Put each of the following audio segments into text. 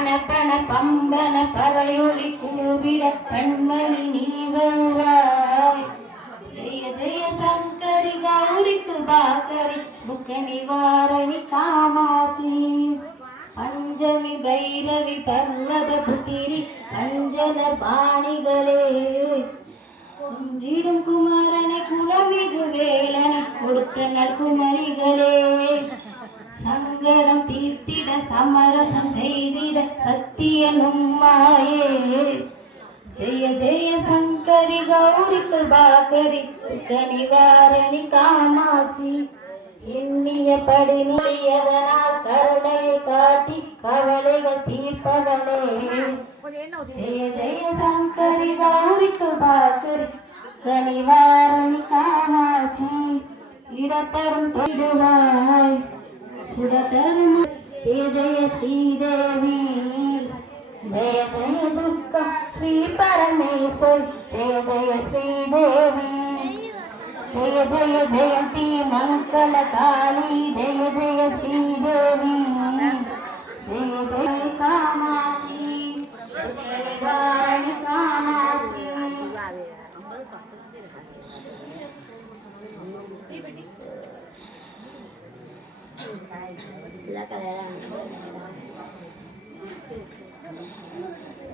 பண பம்பன பறையொலி கூவிட கண்மணி நீ வருவாய். ஜெய ஜெய சங்கரி கௌரி கிருபாகரி துக்க நிவாரணி காமாட்சி. பஞ்சமி பைரவி பர்வத புத்திரி பஞ்சனர் பாணிகளே குஞ்சிடும் குமரனை குலமிகு வேலனை கொடுத்த நற்குமரிகளே சங்கடம் தீர்த்திட சமரசம் செய்திட சத்திய நும்மாயே. ஜெய ஜெய சங்கரி கௌரி கிருபாகரி துக்க நிவாரணி காமாட்சி. எண்ணியபடி நிலையதனால் கருணையை காட்டி கவலைகள் தீர்ப்பவனே. ஜெய ஜெய சங்கரி கௌரி கிருபாகரி துக்க நிவாரணி காமாட்சி. இடத்தரும் தொடுவாய் சுடதரும். ஜெய ஜெய ஸ்ரீதேவி ஜெய ஜெய துர்கா ஸ்ரீ பரமேஸ்வரி ஜெய ஜெய ஸ்ரீதேவி. जय जय जयंती मंगल काली जय जय श्रीदेवी जय जय कामाक्षी जय कामाक्षी.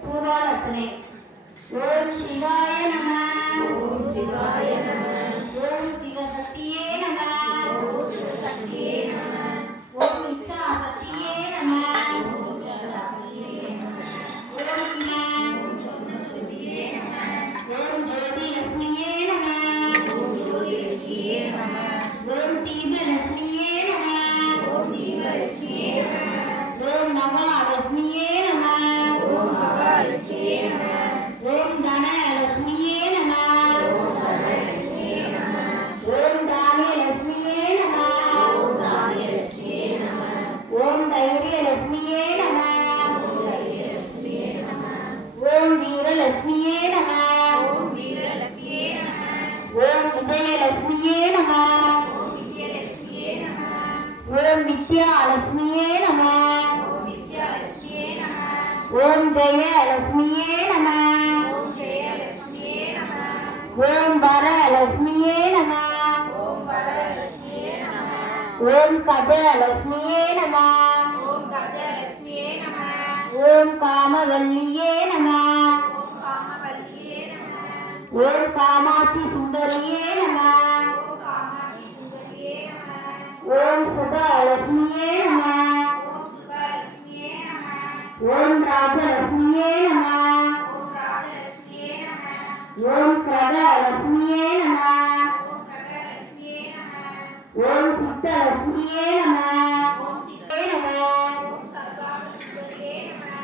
पूर्वार्पणे ओम शिवाय नमः ओम शिवाय नमः ओम शिवशक्तिये नमः ओम शिवशक्तिये नमः ओम इच्छाशक्तिये नमः ओम इच्छाशक्तिये नमः ओम शिवशक्तिये नमः ओम ज्योतिलक्ष्मीये नमः ओम ज्योतिलक्ष्मीये नमः ओम दीपलक्ष्मीये नमः ओम दीपलक्ष्मीये नमः ओम महालक्ष्मीये नमः ओम महालक्ष्मीये नमः ओम धनलक्ष्मीये नमः ओम धनलक्ष्मीये नमः ओम धान्यलक्ष्मीये नमः ओम धान्यलक्ष्मीये नमः ओम धैर्यलक्ष्मीये नमः ओम धैर्यलक्ष्मीये नमः ओम वीरलक्ष्मीये नमः ओम वीरलक्ष्मीये नमः ओम विजयलक्ष्मीये नमः ओम विजयलक्ष्मीये नमः ओम विद्यालक्ष्मीये नमः ओम विद्यालक्ष्मीये नमः ओम जयलक्ष्मीये नमः ओम जयलक्ष्मीये नमः ओम वरलक्ष्मीये नमः ओम वरलक्ष्मीये नमः ओम कजलक्ष्मीये नमः ओम कजलक्ष्मीये नमः ओम कामवल्लिये नमः ओम कामवल्लिये नमः ओम कामाक्षी सुंदरिये नमः ओम कामाक्षी सुंदरिये नमः ओम सुधालक्ष्मीये नमः ओम सुधालक्ष्मीये नमः ओम राजलक्ष्मीये नमः ओम राजलक्ष्मीये नमः ओम खगलक्ष्मीये नमः ओम खगलक्ष्मीये नमः ओम सिद्धलक्ष्मीये नमः ओम सिद्धे नमः ओम सर्वाभीष्टये नमः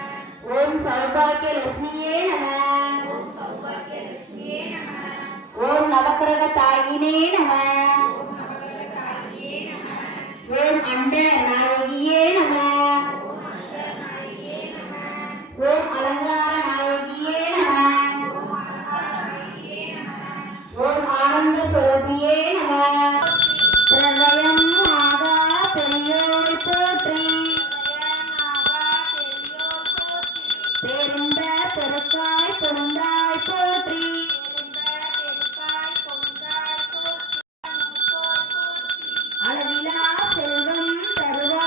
ओम सौभाग्यलक्ष्मीये नमः ओम सौभाग्यलक्ष्मीये नमः ओम नवग्रहतायिने नमः ओम नवग्रहतायिने नमः ओम अंडनायिये नमः ओम अंडनायिये नमः ओम अलंकारनायिये नमः ओम अलंकारनायिये नमः ओम आनंदस्वरूपिये नमः. प्रलयं आगा பெரியோர் போற்றி பெருந்த பெருக்காய் பொருந்தாய் போற்றி அளவிலா செல்வம் தருவாய்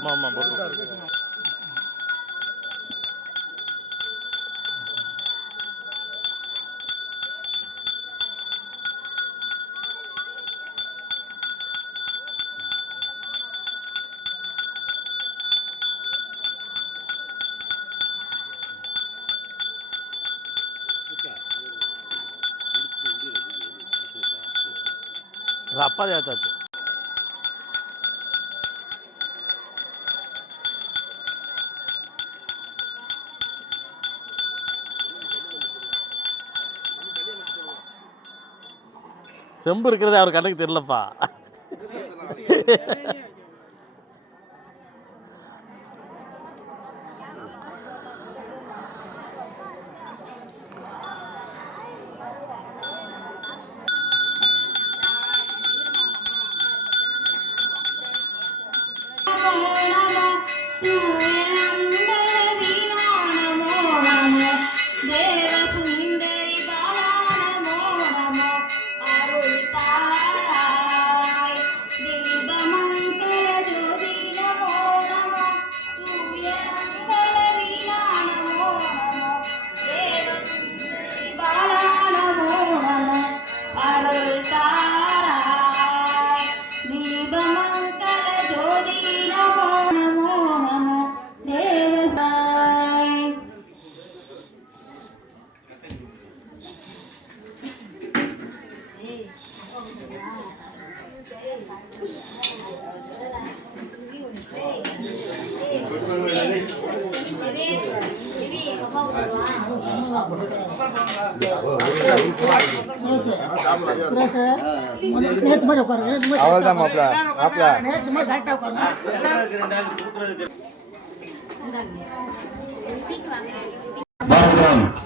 ஆமாம் ஆமாம் போட்டு அப்பாதே ஆச்சாச்சு. செம்பு இருக்கிறது அவர் கண்ணுக்கு தெரியலப்பா.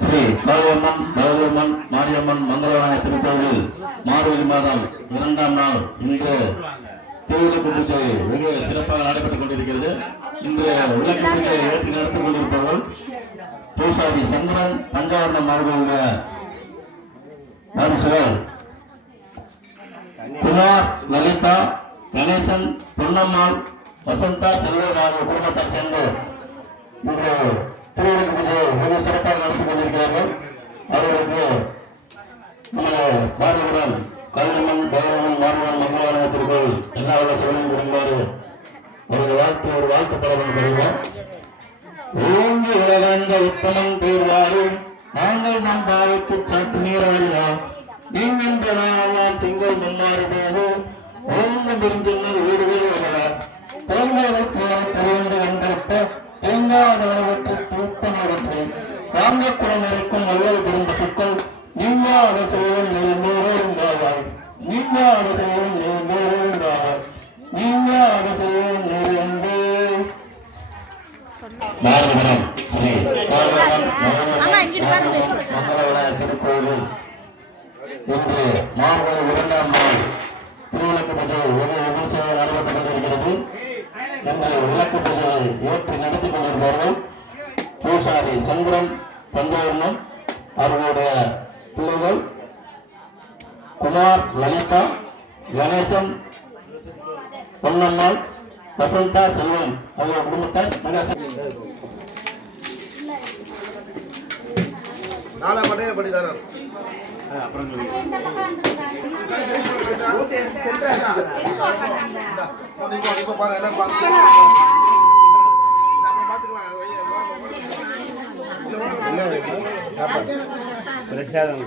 ஸ்ரீ பகவம்மன் மாரியம்மன் மங்களவாய திருக்கோவில் மார்கழி மாதம் 2ஆம் நாள் இன்று திருவிளக்கு பூஜை வெகு சிறப்பாக நடைபெற்றுக் கொண்டிருக்கிறது. இன்று விளக்கு பூஜை ஏற்றி நடத்திக் கொண்டிருப்பவர்கள் பூசாரி சந்திரன், பஞ்சாவரணம் மார்புள்ள சிவர் குமார், லலிதா, கணேசன், பொன்னம்மாள், வசந்தா, செல்வர் ஆகிய குடும்பத்தை சேர்ந்து இன்று திருவிளக்கு பூஜை வெகு சிறப்பாக நடத்திக் கொண்டிருக்கிறார்கள். அவர்களுக்கு நமது பாரதிபுரம் கல்விமன் பகவன் மார்பன் மங்களவான திருக்கோவில் எல்லா சிவனும் குடும்பாரு ஒரு வாழ்த்து பலவன் பெறுவோம். ஓங்கி உலகந்த உத்தமன் பேர்வாரும் நாங்கள் நம் பாவைக்கு சற்று நீராடினோம். நீங்கென்ற நாளாம் திங்கள் முன்னாறு போது ஓங்க பிரிஞ்சுள்ள வீடுகள் வருகிறார். தேங்காய்க்கு தெரிந்து வந்திருப்ப தேங்காதவர்களுக்கு சூத்த நடத்து வாங்க குளம் இருக்கும் நல்லது விரும்ப சொற்கள் நீங்க அவசியம் நெருந்தாவாய், நீங்க அவசியம் நெருந்தாவாய், நீங்க அவசியம் நெருந்து பாரதிபுரம் ஸ்ரீ மங்களவாய திருக்கோவில் இன்று மார்கழி 2ஆம் நாள் திருவிளக்கு பூஜை வெகு விமர்சையாக நடைபெற்றுக் கொண்டிருக்கிறது. இன்று விளக்கு பூஜையை ஏற்றி நடத்திக் கொண்டிருப்பார்கள் பூசாரி சந்திரன், பஞ்சாவரணம், அவர்களுடைய பிள்ளைகள் குமார், லலிதா, கணேசன், பொன்னம்மாள், வசந்தா, செல்வன் ஆகிய குடும்பத்தார் பிரசாதம்